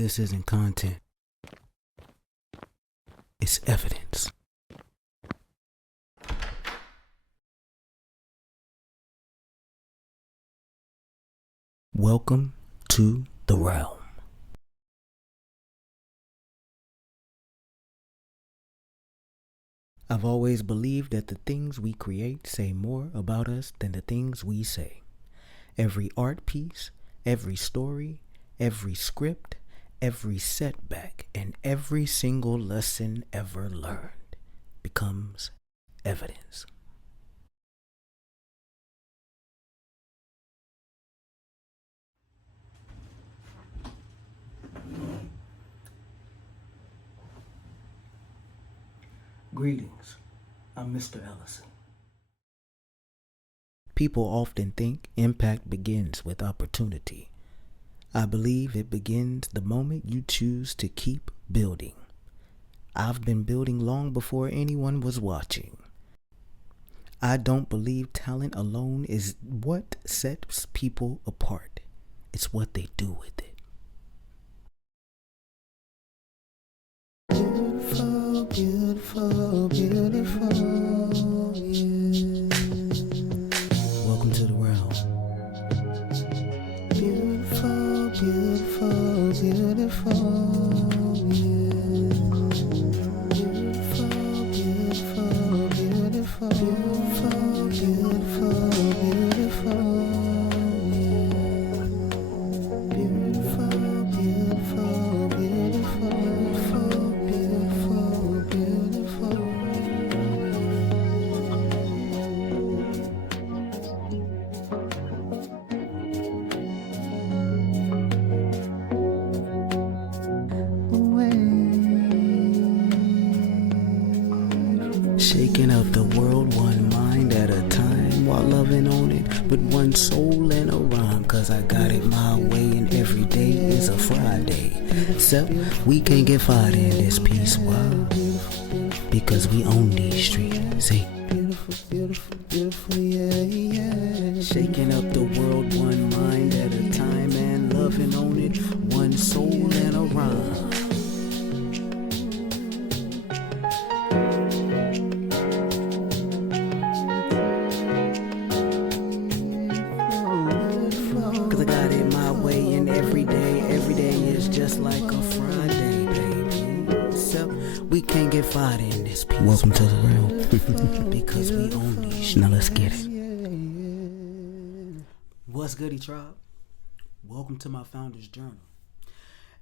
This isn't content. It's evidence. Welcome to the realm. I've always believed that the things we create say more about us than the things we say. Every art piece, every story, every script, every setback, and every single lesson ever learned becomes evidence. Greetings, I'm Mr. Ellison. People often think impact begins with opportunity. I believe it begins the moment you choose to keep building. I've been building long before anyone was watching. I don't believe talent alone is what sets people apart. It's what they do with it. Beautiful, beautiful, beautiful, yeah. Welcome to the realm. Beautiful, beautiful, beautiful, yeah. Beautiful, beautiful, beautiful, beautiful, beautiful, beautiful, yeah. Beautiful, beautiful, beautiful, beautiful, beautiful. Shaking up the world one mind at a time while loving on it with one soul and a rhyme. Cause I got it my way and every day is a Friday. Except we can't get fired in this piece. Why? Because we own these streets. See? Beautiful, beautiful, beautiful, yeah, yeah. Shaking up the world one mind at a time and loving on it one soul and a rhyme. Cause I got it my way and every day is just like a Friday, baby. So we can't get fired in this piece. Welcome to the realm. Because we own these. Now let's get it. What's goodie, tribe? Welcome to my founder's journal.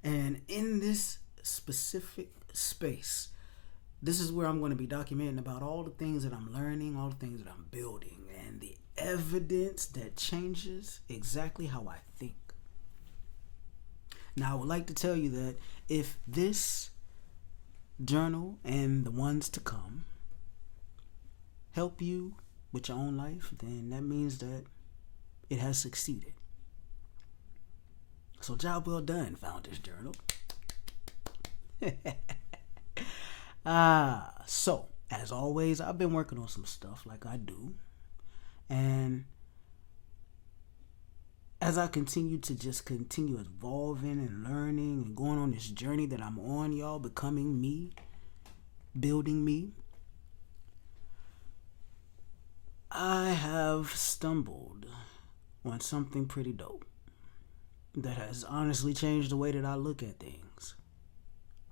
And in this specific space, this is where I'm going to be documenting about all the things that I'm learning, all the things that I'm building, and the evidence that changes exactly how I think. Now, I would like to tell you that if this journal and the ones to come help you with your own life, then that means that it has succeeded. So job well done, Founders Journal. So, as always, I've been working on some stuff like I do. And as I continue evolving and learning and going on this journey that I'm on, y'all, becoming me, building me, I have stumbled on something pretty dope that has honestly changed the way that I look at things.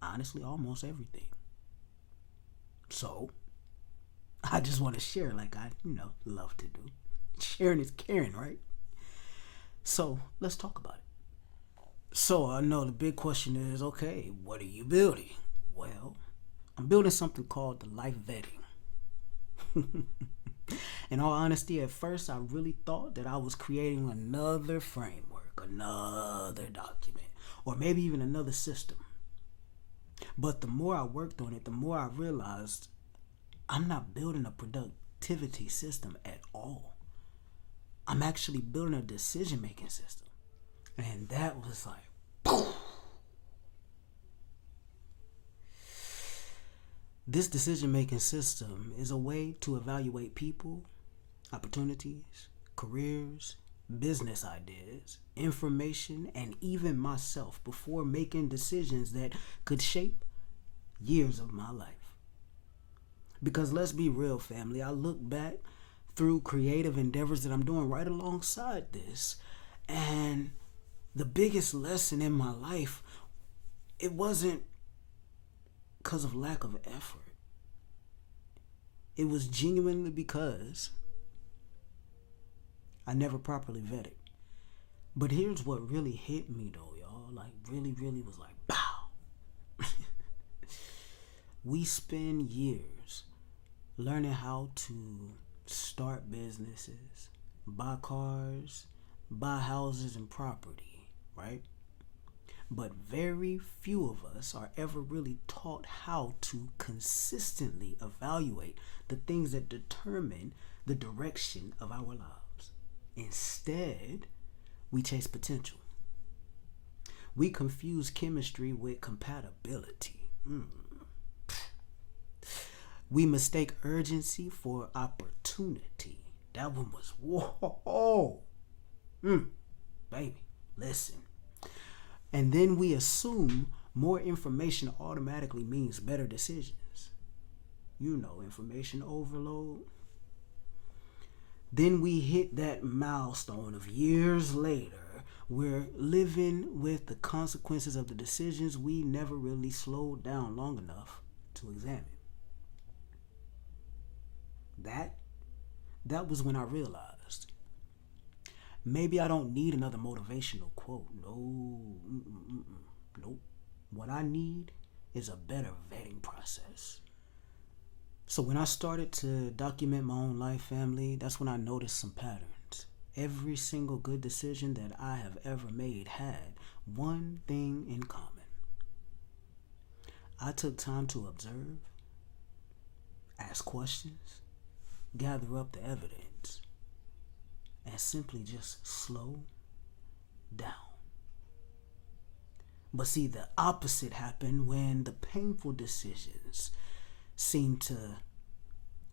Honestly, almost everything. So, I just want to share like I, love to do. Sharing is caring, right? So, let's talk about it. So, I know the big question is, okay, what are you building? Well, I'm building something called the life vetting. In all honesty, at first, I really thought that I was creating another framework, another document, or maybe even another system. But the more I worked on it, the more I realized I'm not building a productivity system at all. I'm actually building a decision-making system. And that was like, poof. This decision-making system is a way to evaluate people, opportunities, careers, business ideas, information, and even myself before making decisions that could shape years of my life. Because let's be real, family, I look back through creative endeavors that I'm doing right alongside this, and the biggest lesson in my life, it wasn't because of lack of effort. It was genuinely because I never properly vetted. But here's what really hit me though, y'all. Like really was like, pow. We spend years learning how to start businesses, buy cars, buy houses and property, right? But very few of us are ever really taught how to consistently evaluate the things that determine the direction of our lives. Instead, we chase potential. We confuse chemistry with compatibility. We mistake urgency for opportunity. That one was, whoa. Baby, listen. And then we assume more information automatically means better decisions. You know, information overload. Then we hit that milestone of years later. We're living with the consequences of the decisions we never really slowed down long enough to examine. That was when I realized maybe I don't need another motivational quote. Nope. What I need is a better vetting process. So when I started to document my own life, family, that's when I noticed some patterns. Every single good decision that I have ever made had one thing in common. I took time to observe, ask questions, gather up the evidence, and simply just slow down. But see, the opposite happened when the painful decisions seemed to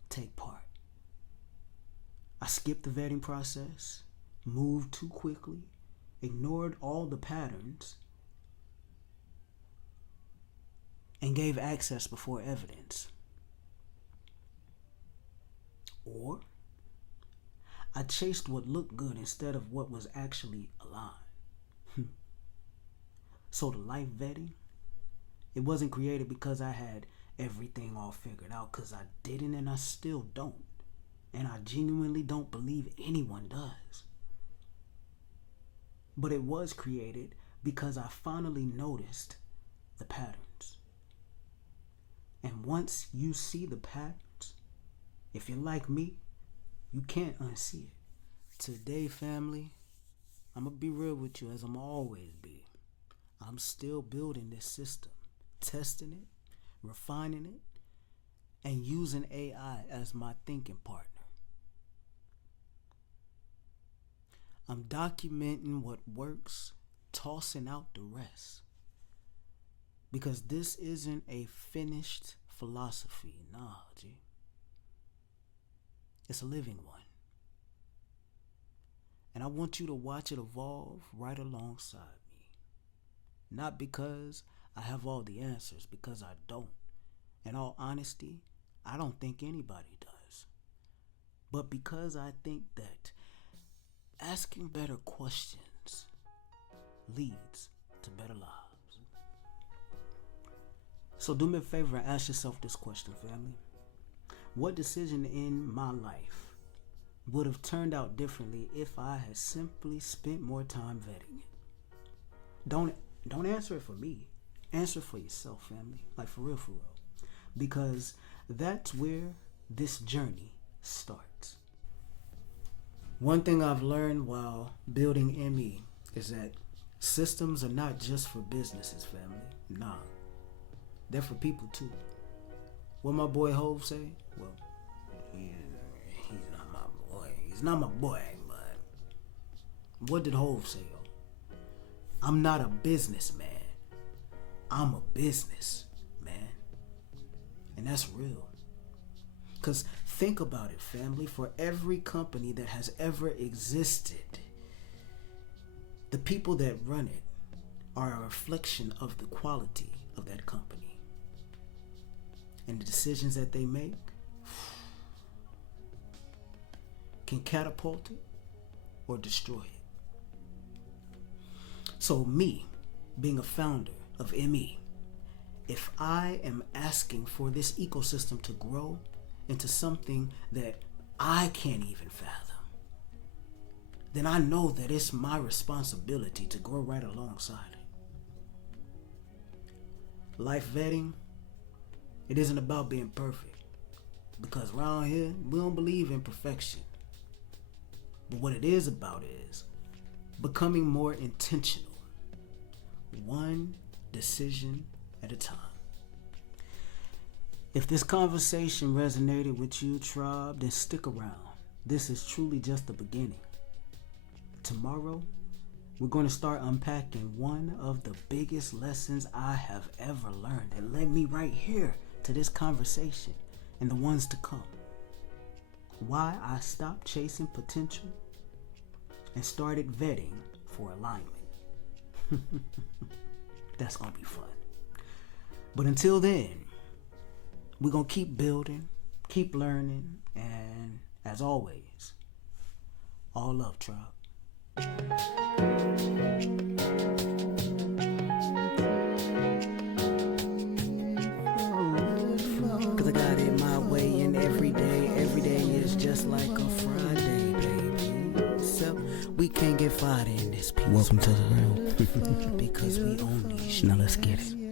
take part. I skipped the vetting process, moved too quickly, ignored all the patterns, and gave access before evidence. Or I chased what looked good instead of what was actually aligned. So the life vetting, it wasn't created because I had everything all figured out, because I didn't and I still don't. And I genuinely don't believe anyone does. But it was created because I finally noticed the patterns. And once you see the patterns, if you're like me, you can't unsee it. Today, family, I'm going to be real with you as I'm always be. I'm still building this system, testing it, refining it, and using AI as my thinking partner. I'm documenting what works, tossing out the rest. Because this isn't a finished philosophy, nah, G. It's a living one. And I want you to watch it evolve right alongside me. Not because I have all the answers, because I don't. In all honesty, I don't think anybody does. But because I think that asking better questions leads to better lives. So do me a favor and ask yourself this question, family. What decision in my life would have turned out differently if I had simply spent more time vetting it? Don't answer it for me. Answer for yourself, family. Like for real. Because that's where this journey starts. One thing I've learned while building ME is that systems are not just for businesses, family. Nah. They're for people too. What my boy Hov say? Well, he's not my boy. He's not my boy, but what did Hov say, yo? I'm not a businessman. I'm a business, man. And that's real. Because think about it, family. For every company that has ever existed, The people that run it are a reflection of the quality of that company. And the decisions that they make can catapult it or destroy it. So me, being a founder of ME, if I am asking for this ecosystem to grow into something that I can't even fathom, then I know that it's my responsibility to grow right alongside it. Life vetting, it isn't about being perfect, because around here, we don't believe in perfection. But what it is about is becoming more intentional, one decision at a time. If this conversation resonated with you, tribe, then stick around. This is truly just the beginning. Tomorrow, we're going to start unpacking one of the biggest lessons I have ever learned that led me right here to this conversation and the ones to come. Why I stopped chasing potential and started vetting for alignment. That's going to be fun. But until then, we're going to keep building, keep learning, and as always, all love, tribe. Cause I got it my way, and every day is just like a Friday, baby. So we can't get fired in this piece. Welcome to the room. Because we own these. Now let's get it.